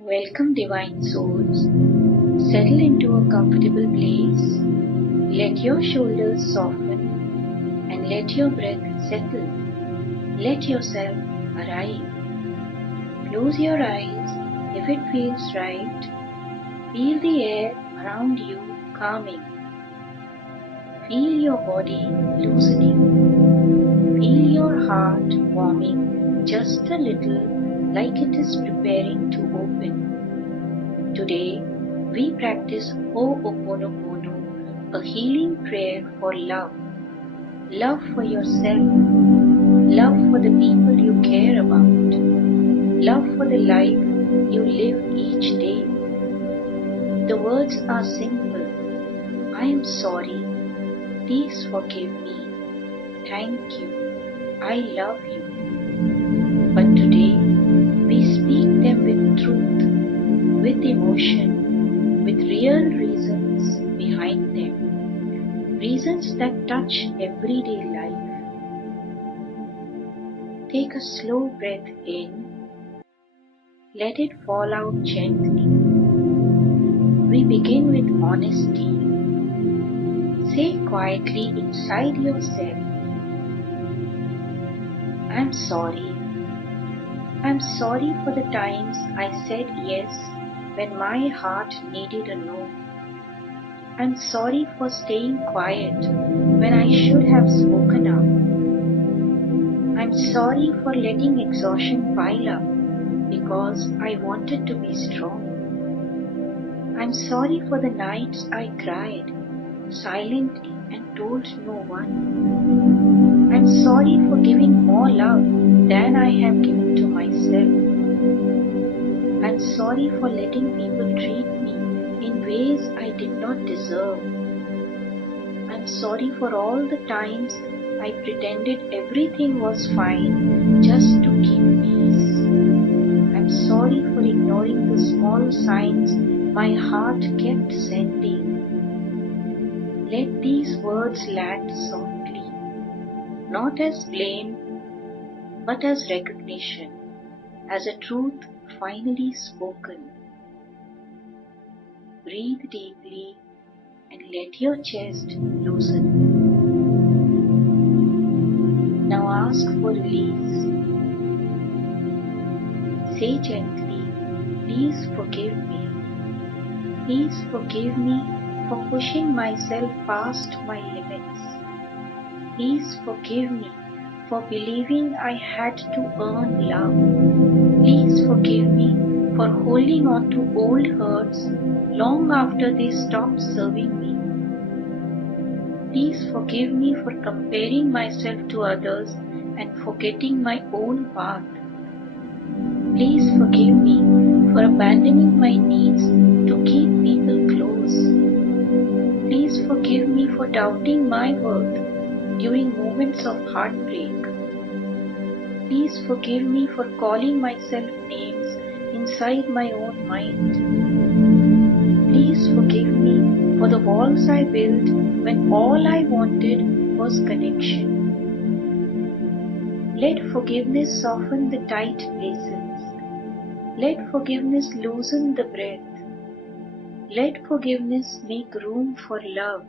Welcome, divine souls. Settle into a comfortable place. Let your shoulders soften and let your breath settle. Let yourself arrive. Close your eyes if it feels right. Feel the air around you calming. Feel your body loosening. Feel your heart warming just a little, like it is preparing to open. Today, we practice Ho'oponopono, a healing prayer for love. Love for yourself. Love for the people you care about. Love for the life you live each day. The words are simple. I am sorry. Please forgive me. Thank you. I love you. But today, we speak them with truth, with emotion, with real reasons behind them. Reasons that touch everyday life. Take a slow breath in. Let it fall out gently. We begin with honesty. Say quietly inside yourself, I'm sorry. I'm sorry for the times I said yes when my heart needed a no. I'm sorry for staying quiet when I should have spoken up. I'm sorry for letting exhaustion pile up because I wanted to be strong. I'm sorry for the nights I cried silently and told no one. I'm sorry for giving more love than I have given to myself. I'm sorry for letting people treat me in ways I did not deserve. I'm sorry for all the times I pretended everything was fine just to keep peace. I'm sorry for ignoring the small signs my heart kept sending. Let these words land softly, not as blame, but as recognition, as a truth finally spoken. Breathe deeply and let your chest loosen. Now ask for release. Say gently, please forgive me. Please forgive me for pushing myself past my limits. Please forgive me for believing I had to earn love. Please forgive me for holding on to old hurts long after they stopped serving me. Please forgive me for comparing myself to others and forgetting my own path. Please forgive me for abandoning my needs to keep people close. Please forgive me for doubting my worth during moments of heartbreak. Please forgive me for calling myself names inside my own mind. Please forgive me for the walls I built when all I wanted was connection. Let forgiveness soften the tight places. Let forgiveness loosen the breath. Let forgiveness make room for love.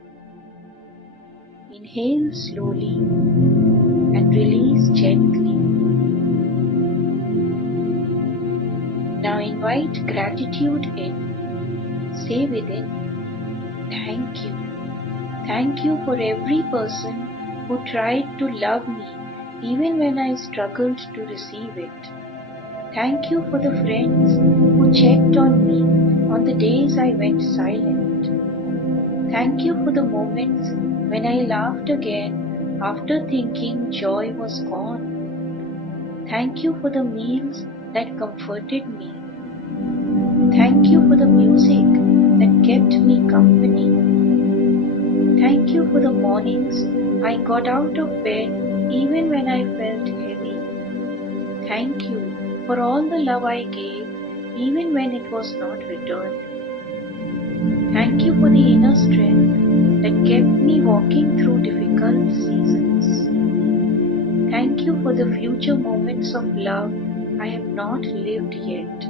Inhale slowly and release gently. Now invite gratitude in. Say within, thank you. Thank you for every person who tried to love me even when I struggled to receive it. Thank you for the friends who checked on me on the days I went silent. Thank you for the moments when I laughed again after thinking joy was gone. Thank you for the meals that comforted me. Thank you for the music that kept me company. Thank you for the mornings I got out of bed even when I felt heavy. Thank you for all the love I gave even when it was not returned. Thank you for the inner strength that kept me walking through difficult seasons. Thank you for the future moments of love I have not lived yet.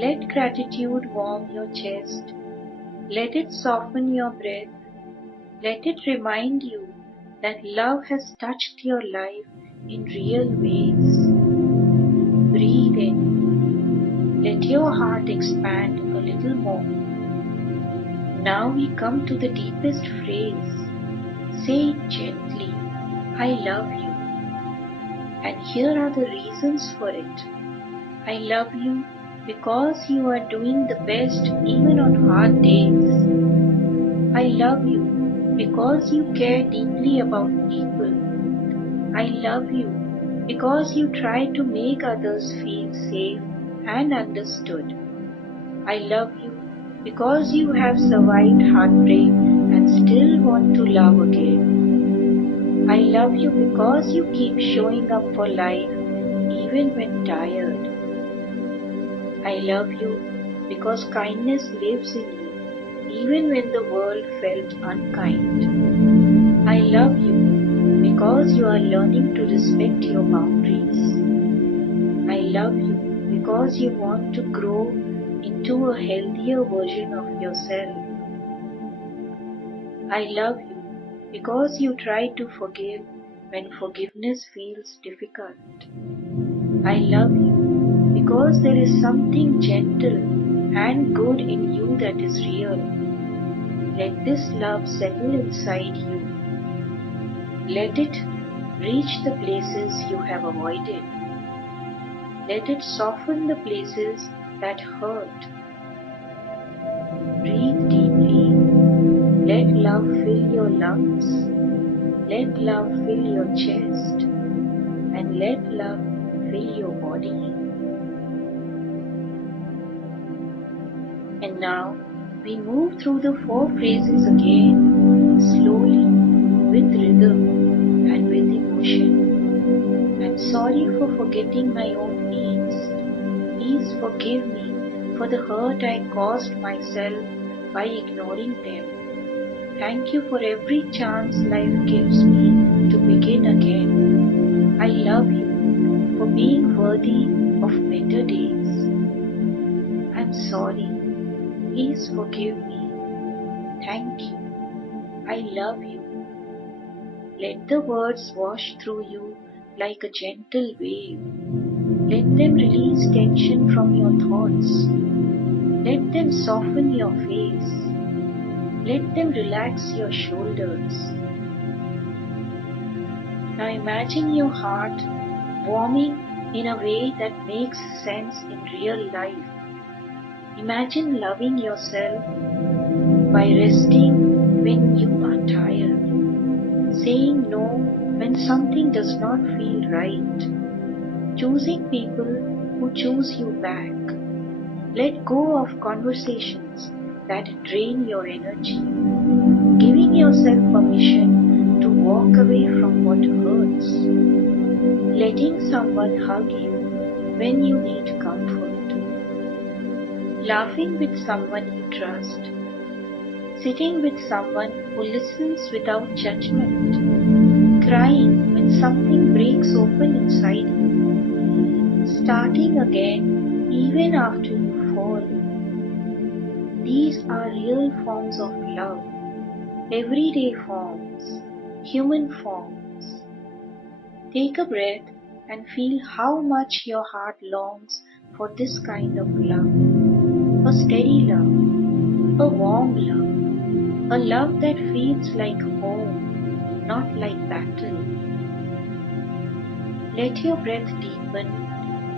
Let gratitude warm your chest. Let it soften your breath. Let it remind you that love has touched your life in real ways. Breathe in. Let your heart expand a little more. Now we come to the deepest phrase. Say it gently. I love you. And here are the reasons for it. I love you because you are doing the best even on hard days. I love you because you care deeply about people. I love you because you try to make others feel safe and understood. I love you because you have survived heartbreak and still want to love again. I love you because you keep showing up for life even when tired. I love you because kindness lives in you even when the world felt unkind. I love you because you are learning to respect your boundaries. I love you because you want to grow into a healthier version of yourself. I love you because you try to forgive when forgiveness feels difficult. I love you because there is something gentle and good in you that is real. Let this love settle inside you. Let it reach the places you have avoided. Let it soften the places that hurt. Breathe deeply. Let love fill your lungs. Let love fill your chest. And let love fill your body. And now we move through the 4 phrases again, slowly, with rhythm and with emotion. I'm sorry for forgetting my own needs. Please forgive me for the hurt I caused myself by ignoring them. Thank you for every chance life gives me to begin again. I love you for being worthy of better days. I'm sorry. Please forgive me. Thank you. I love you. Let the words wash through you like a gentle wave. Let them release tension from your thoughts. Let them soften your face. Let them relax your shoulders. Now imagine your heart warming in a way that makes sense in real life. Imagine loving yourself by resting when you are tired, saying no when something does not feel right, choosing people who choose you back. Let go of conversations that drain your energy, giving yourself permission to walk away from what hurts, letting someone hug you when you need comfort, laughing with someone you trust, sitting with someone who listens without judgment, crying when something breaks open inside you, starting again even after you fall. These are real forms of love, everyday forms, human forms. Take a breath and feel how much your heart longs for this kind of love. A steady love, a warm love, a love that feels like home, not like battle. Let your breath deepen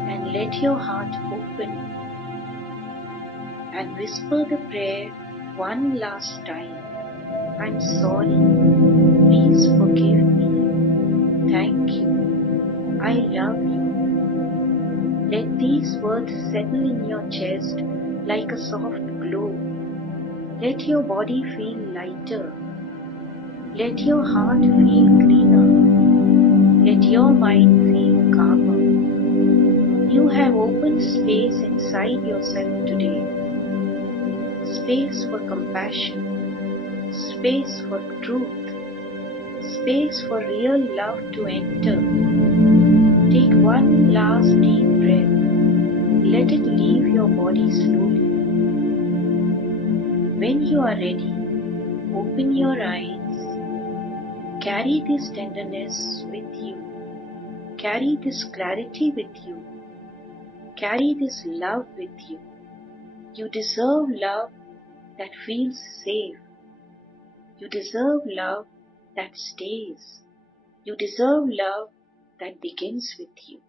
and let your heart open. And whisper the prayer one last time. I'm sorry. Please forgive me. Thank you. I love you. Let these words settle in your chest like a soft glow. Let your body feel lighter. Let your heart feel cleaner. Let your mind feel calmer. You have opened space inside yourself today. Space for compassion. Space for truth. Space for real love to enter. Take one last deep breath. let it leave your body slowly. When you are ready, open your eyes. Carry this tenderness with you. Carry this clarity with you. Carry this love with you. You deserve love that feels safe. You deserve love that stays. You deserve love that begins with you.